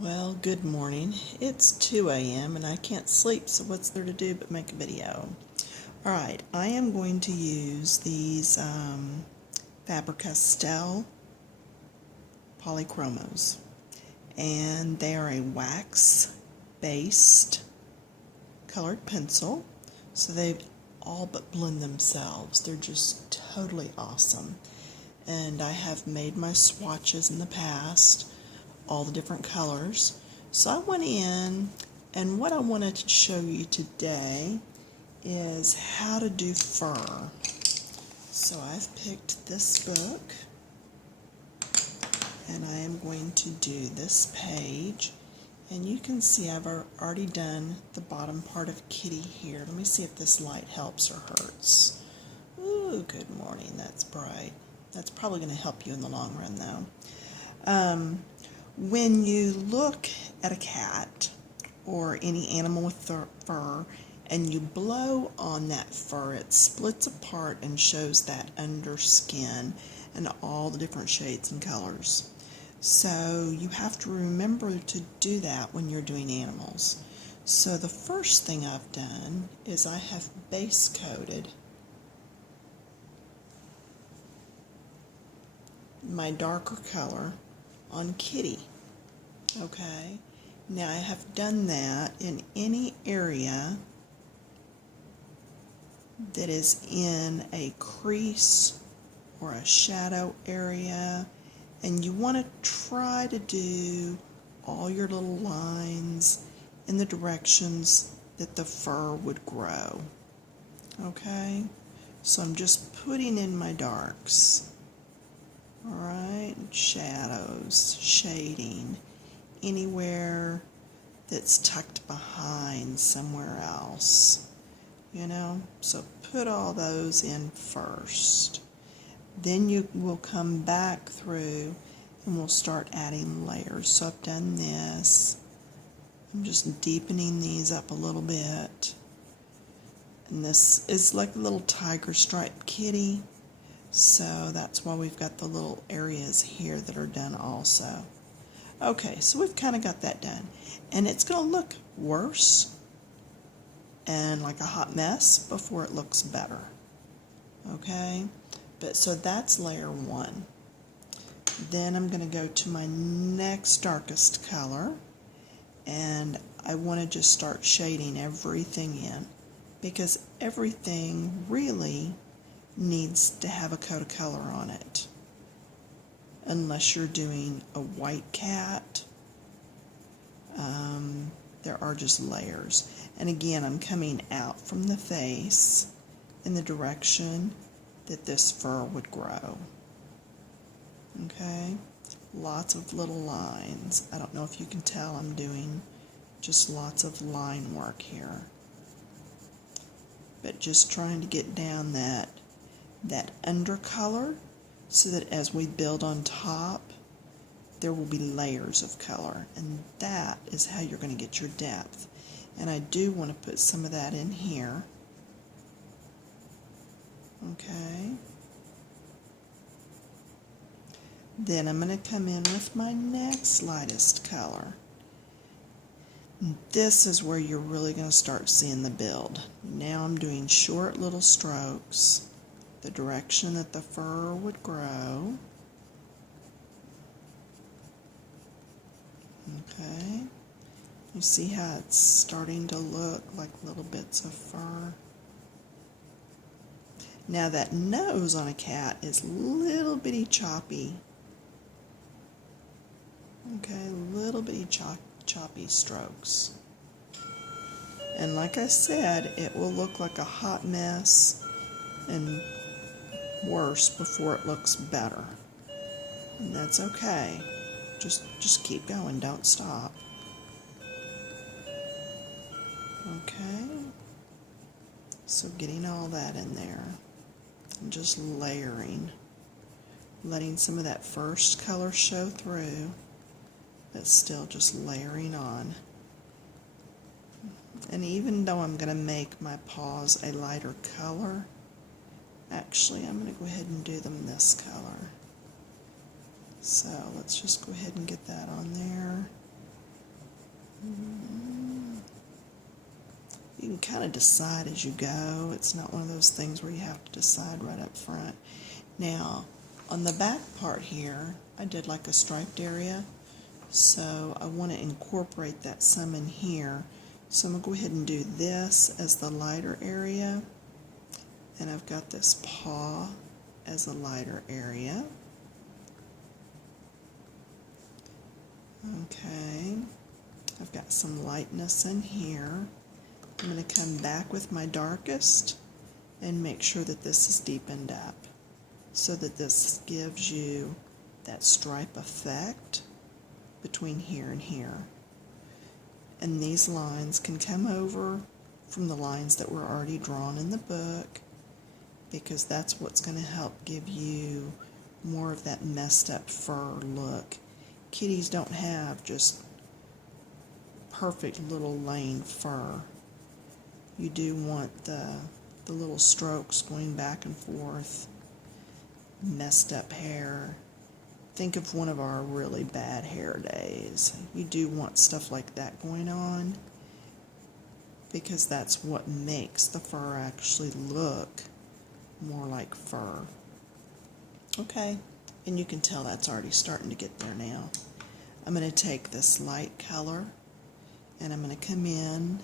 Well, good morning. It's 2 a.m. and I can't sleep, so what's there to do but make a video? Alright, I am going to use these faber-castell Polychromos, and they are a wax-based colored pencil, so they all but blend themselves. They're just totally awesome. And I have made my swatches in the past, all the different colors. So I went in, and what I wanted to show you today is how to do fur. So I've picked this book, and I am going to do this page. And you can see I've already done the bottom part of Kitty here. Let me see if this light helps or hurts. Ooh, good morning, that's bright. That's probably going to help you in the long run though. When you look at a cat or any animal with fur and you blow on that fur, it splits apart and shows that under skin and all the different shades and colors. So you have to remember to do that when you're doing animals. So the first thing I've done is I have base coated my darker color on Kitty. Okay, now I have done that in any area that is in a crease or a shadow area, and you want to try to do all your little lines in the directions that the fur would grow. Okay, so I'm just putting in my darks. Alright, shadows, shading, anywhere that's tucked behind somewhere else, so put all those in first. Then you will come back through and we'll start adding layers. So I've done this. I'm just deepening these up a little bit. And this is like a little tiger stripe kitty. So that's why we've got the little areas here that are done also. Okay, so we've kind of got that done. And it's going to look worse and like a hot mess before it looks better. Okay, but so that's layer one. Then I'm going to go to my next darkest color, and I want to just start shading everything in, because everything really needs to have a coat of color on it, unless you're doing a white cat. There are just layers. And again, I'm coming out from the face in the direction that this fur would grow. Okay, lots of little lines. I don't know if you can tell, I'm doing just lots of line work here, but just trying to get down that undercolor so that as we build on top, there will be layers of color, and that is how you're going to get your depth. And I do want to put some of that in here. Okay. Then I'm going to come in with my next lightest color. This is where you're really going to start seeing the build. Now I'm doing short little strokes, the direction that the fur would grow. Okay, you see how it's starting to look like little bits of fur. Now that nose on a cat is little bitty choppy. Okay, little bitty choppy strokes. And like I said, it will look like a hot mess and worse before it looks better. And that's okay. Just keep going, don't stop. Okay, so getting all that in there and just layering, letting some of that first color show through, but still just layering on. And even though I'm going to make my paws a lighter color, actually I'm going to go ahead and do them this color. So let's just go ahead and get that on there. can kind of decide as you go. It's not one of those things where you have to decide right up front. Now, on the back part here, I did like a striped area, so I want to incorporate that some in here. So I'm going to go ahead and do this as the lighter area, and I've got this paw as a lighter area. Okay, I've got some lightness in here. I'm going to come back with my darkest and make sure that this is deepened up so that this gives you that stripe effect between here and here. And these lines can come over from the lines that were already drawn in the book, because that's what's going to help give you more of that messed up fur look. Kitties don't have just perfect little lane fur. You do want the little strokes going back and forth, messed up hair. Think of one of our really bad hair days. You do want stuff like that going on, because that's what makes the fur actually look more like fur. Okay, and you can tell that's already starting to get there now. I'm going to take this light color and I'm going to come in.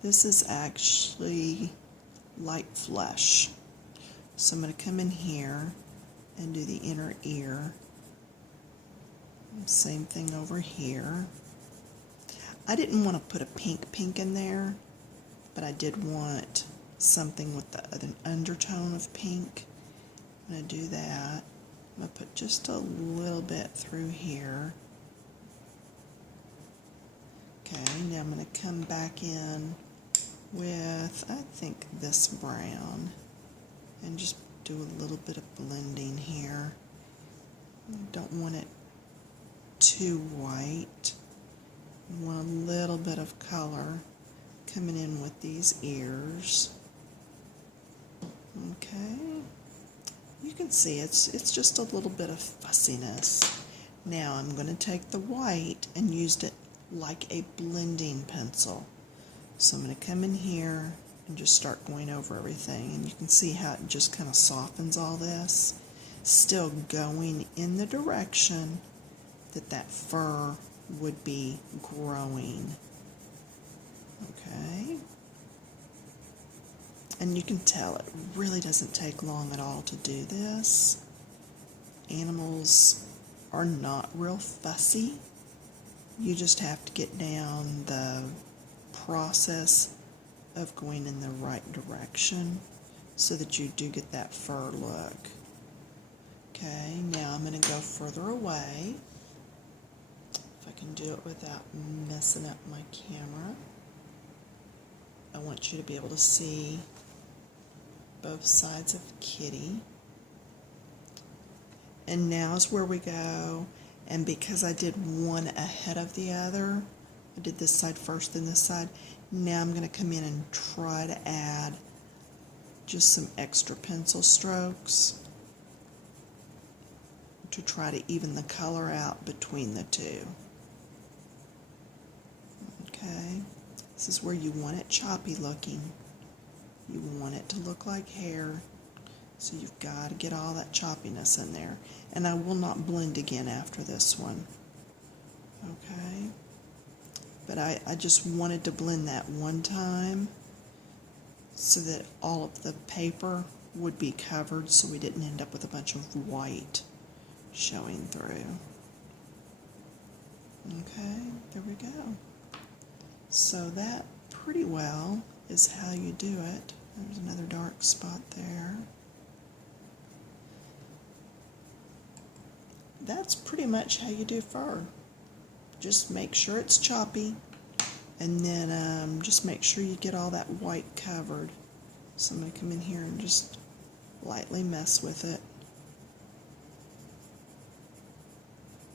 This is actually light flesh. So I'm going to come in here and do the inner ear. Same thing over here. I didn't want to put a pink in there, but I did want something with an undertone of pink. I'm going to do that. I'm going to put just a little bit through here. Okay, now I'm going to come back in with, I think, this brown, and just do a little bit of blending here. I don't want it too white. I want a little bit of color coming in with these ears. Okay, you can see it's just a little bit of fussiness. Now I'm going to take the white and use it like a blending pencil. So I'm going to come in here and just start going over everything, and you can see how it just kind of softens all this, still going in the direction that fur would be growing. Okay, and you can tell it really doesn't take long at all to do this. Animals are not real fussy. You just have to get down the process of going in the right direction so that you do get that fur look. Okay, now I'm going to go further away, if I can do it without messing up my camera. I want you to be able to see both sides of Kitty. And now is where we go. And because I did one ahead of the other, I did this side first, then this side, now I'm going to come in and try to add just some extra pencil strokes to try to even the color out between the two. Okay, this is where you want it choppy looking. You want it to look like hair. So you've got to get all that choppiness in there. And I will not blend again after this one. Okay? But I just wanted to blend that one time so that all of the paper would be covered, so we didn't end up with a bunch of white showing through. Okay, there we go. So that pretty well is how you do it. There's another dark spot there. That's pretty much how you do fur. Just make sure it's choppy, and then just make sure you get all that white covered. So I'm going to come in here and just lightly mess with it.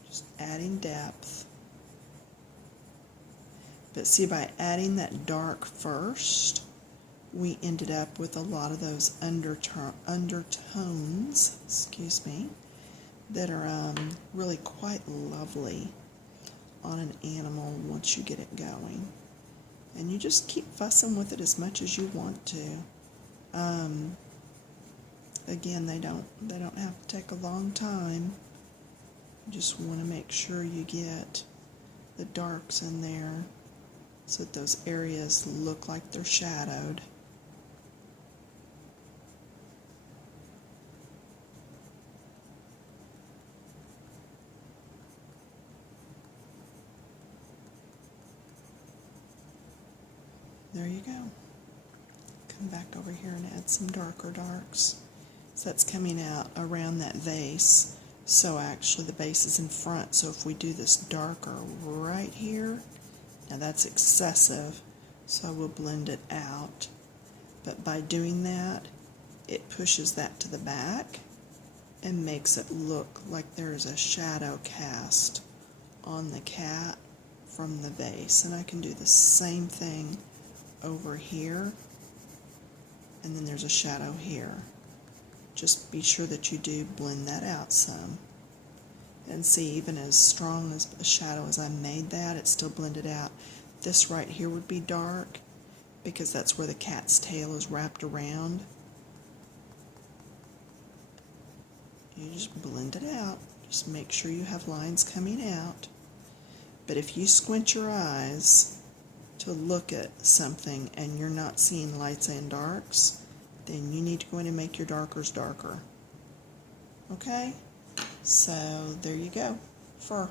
Just adding depth. But see, by adding that dark first, we ended up with a lot of those undertones, excuse me, that are really quite lovely on an animal once you get it going. And you just keep fussing with it as much as you want to. Again, they don't have to take a long time. You just want to make sure you get the darks in there so that those areas look like they're shadowed. There you go. Come back over here and add some darker darks. So that's coming out around that vase. So actually the base is in front. So if we do this darker right here, now that's excessive, so I will blend it out. But by doing that, it pushes that to the back and makes it look like there's a shadow cast on the cat from the vase. And I can do the same thing over here, and then there's a shadow here. Just be sure that you do blend that out some. And see, even as strong as a shadow as I made that, it's still blended out. This right here would be dark because that's where the cat's tail is wrapped around. You just blend it out. Just make sure you have lines coming out. But if you squint your eyes to look at something and you're not seeing lights and darks, then you need to go in and make your darkers darker. Okay? So there you go. Fur.